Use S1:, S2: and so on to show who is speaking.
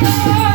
S1: Oh.